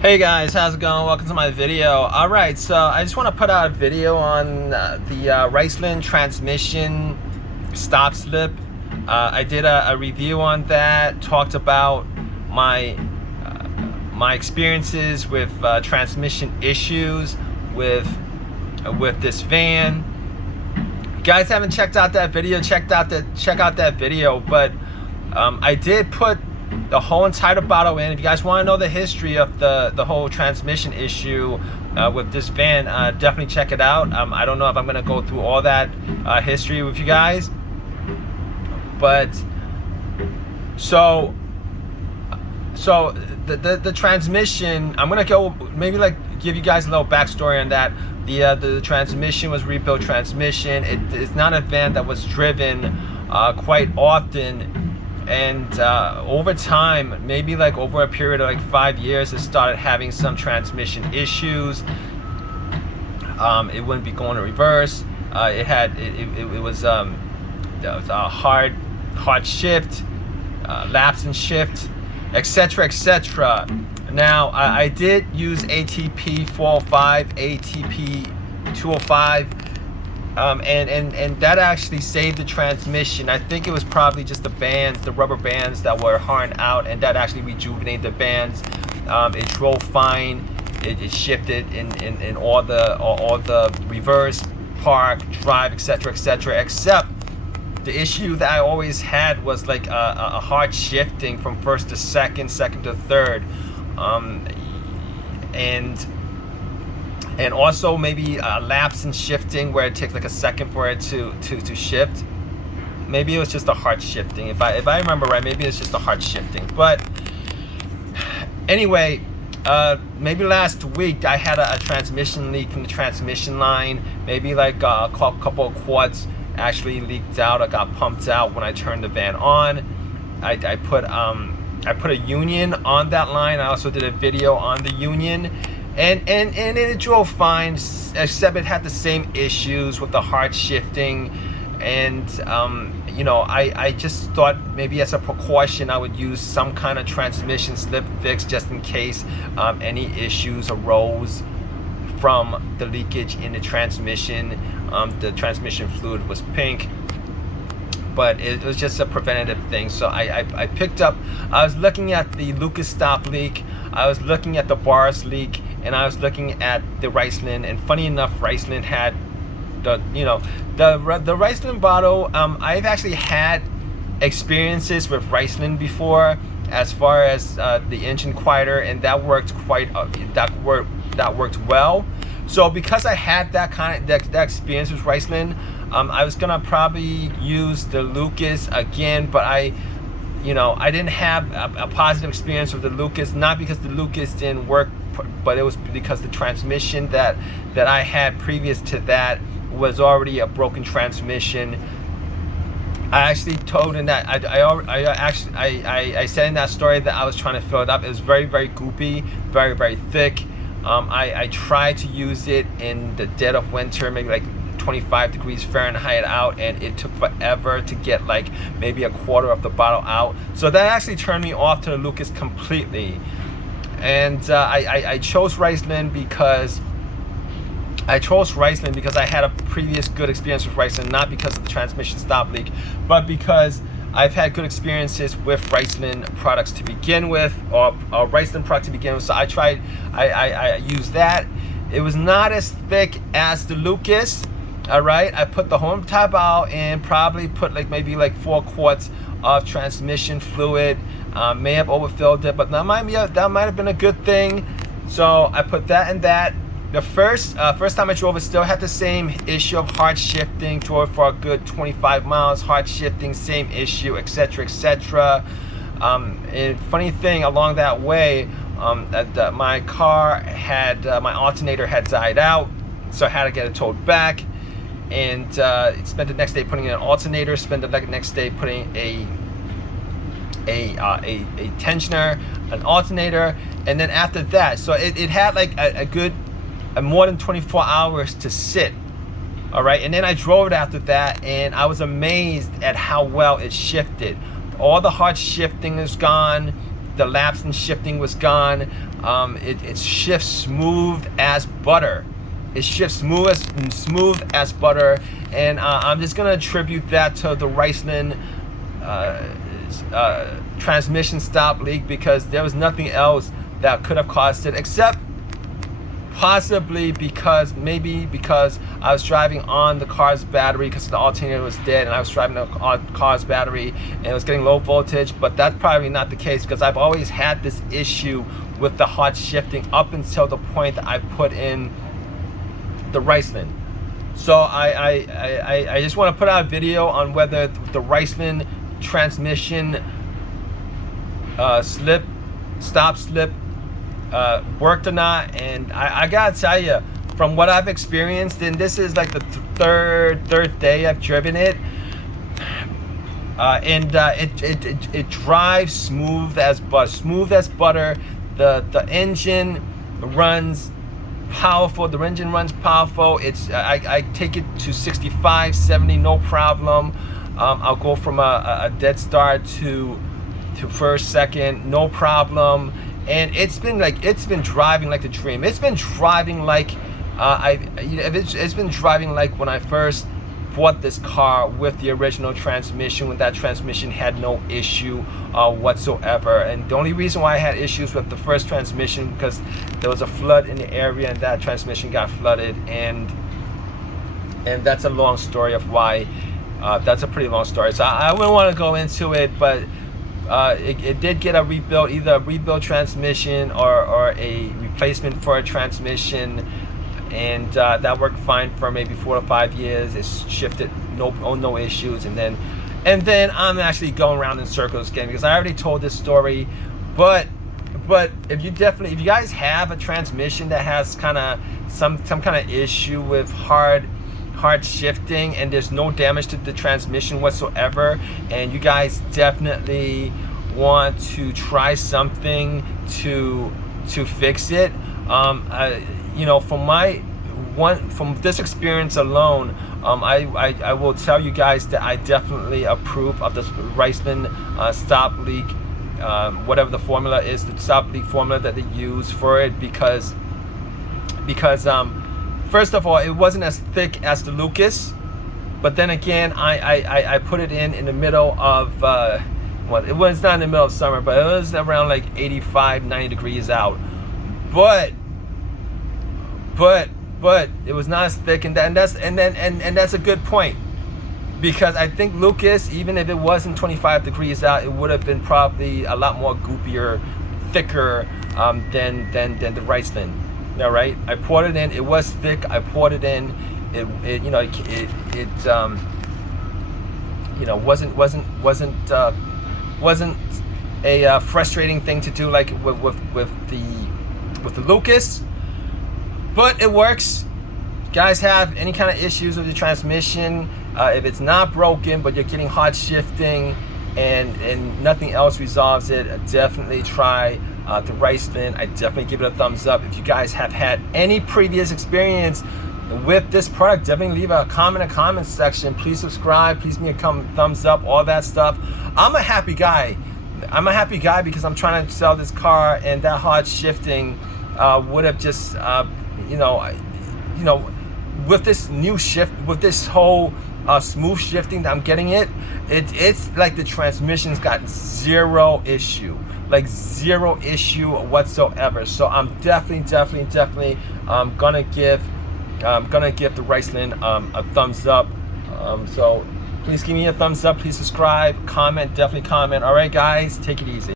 Hey guys, how's it going? Welcome to my video. Alright, so I just want to put out a video on the Rislone transmission stop slip. I did a review on that, talked about my experiences with transmission issues with this van. If you guys haven't checked out that video, check out that video. But I did put the whole entire bottle in. If you guys want to know the history of the whole transmission issue with this van, definitely check it out. I don't know if I'm going to go through all that history with you guys, but so the transmission, I'm going to go maybe like give you guys a little backstory on that. The transmission was rebuilt transmission. It's not a van that was driven quite often. And over time, maybe like over a period of like 5 years, it started having some transmission issues. It wouldn't be going in reverse. It was a hard shift, lapse in shift, etc., etc. Now I did use ATP 405, ATP 205. And that actually saved the transmission. I think it was probably just the bands, the rubber bands that were worn out, and that actually rejuvenated the bands. It drove fine. It shifted in all the reverse, park, drive, etc., etc. Except the issue that I always had was like a hard shifting from first to second, second to third, and also maybe a lapse in shifting where it takes like a second for it to shift. Maybe it was just a hard shifting. If I remember right, maybe it's just a hard shifting. But anyway, maybe last week I had a transmission leak from the transmission line. Maybe like a couple of quarts actually leaked out or got pumped out when I turned the van on. I put a union on that line. I also did a video on the union. And it drove fine, except it had the same issues with the hard shifting. And you know, I just thought maybe as a precaution I would use some kind of transmission slip fix just in case any issues arose from the leakage in the transmission. The transmission fluid was pink, but it was just a preventative thing. So I picked up, I was looking at the Lucas stop leak, I was looking at the bars leak, and I was looking at the Rislone. And funny enough, Rislone had the Rislone bottle. I've actually had experiences with Rislone before, as far as the engine quieter, and that worked that worked well. So because I had that experience with Rislone, I was gonna probably use the Lucas again, but I didn't have a positive experience with the Lucas, not because the Lucas didn't work, but it was because the transmission that I had previous to that was already a broken transmission. I actually told in that I said in that story that I was trying to fill it up. It was very, very goopy, very, very thick. I tried to use it in the dead of winter, maybe like 25 degrees Fahrenheit out, and it took forever to get like maybe a quarter of the bottle out. So that actually turned me off to the Lucas completely. And I chose Rislone because I had a previous good experience with Rislone, not because of the transmission stop leak, but because I've had good experiences with Rislone products to begin with, or Rislone product to begin with. So I used that. It was not as thick as the Lucas. All right, I put the whole entire bottle in, probably put like maybe like 4 quarts of transmission fluid. May have overfilled it, but that might have been a good thing. So I put that in that. The first time I drove, it still had the same issue of hard shifting. Drove for a good 25 miles, hard shifting, same issue, etc., etc. And funny thing, along that way, my car had my alternator had died out, so I had to get it towed back. And spent the next day putting in an alternator. Spent the next day putting a tensioner, an alternator, and then after that, so it had like a good more than 24 hours to sit. All right, and then I drove it after that, and I was amazed at how well it shifted. All the hard shifting is gone. the lapse in shifting was gone. It shifts smooth as butter. It shifts smooth as butter, and I'm just gonna attribute that to the Rislone transmission stop leak, because there was nothing else that could have caused it, except possibly because I was driving on the car's battery, because the alternator was dead, and I was driving the car's battery and it was getting low voltage. But that's probably not the case, because I've always had this issue with the hot shifting up until the point that I put in the Rislone. So I just want to put out a video on whether the Rislone transmission stop slip worked or not. And I gotta tell you, from what I've experienced, and this is like the third day I've driven it, and it drives smooth as butter. The engine runs powerful. The engine runs powerful. I take it to 65, 70, no problem. I'll go from a dead start to first, second, no problem. And it's been driving like the dream. It's been driving like it's been driving like when I first bought this car with the original transmission, when that transmission had no issue whatsoever. And the only reason why I had issues with the first transmission, because there was a flood in the area and that transmission got flooded, and that's a long story of why. That's a pretty long story, so I wouldn't want to go into it, but it did get a rebuild, either a rebuild transmission or a replacement for a transmission, and that worked fine for maybe 4 to 5 years. It's shifted, no issues, and then I'm actually going around in circles again, because I already told this story. But if you guys have a transmission that has kind of some kind of issue with hard shifting, and there's no damage to the transmission whatsoever, and you guys definitely want to try something to fix it, you know, from this experience alone, I will tell you guys that I definitely approve of this Rislone stop leak, whatever the formula is, the stop leak formula that they use for it, because first of all, it wasn't as thick as the Lucas, but then again, I put it in the middle of well, it was not in the middle of summer, but it was around like 85, 90 degrees out. But it was not as thick, and that's a good point, because I think Lucas, even if it wasn't 25 degrees out, it would have been probably a lot more goopier, thicker than the Rislone. All right, I poured it in. It was thick. I poured it in. It you know, you know, wasn't a frustrating thing to do like with the Lucas, but it works. If you guys have any kind of issues with the transmission, if it's not broken but you're getting hot shifting and nothing else resolves it, definitely try the Rislone. I definitely give it a thumbs up. If you guys have had any previous experience with this product, definitely leave a comment in the comment section. Please subscribe, please give me a thumbs up, all that stuff. I'm a happy guy. Because I'm trying to sell this car, and that hard shifting would have just you know, with this new shift, with this whole smooth shifting that I'm getting, it's like the transmission's got zero issue, like zero issue whatsoever. So I'm definitely gonna give the Rislone a thumbs up. So please give me a thumbs up, please subscribe, comment, definitely comment. All right guys, take it easy.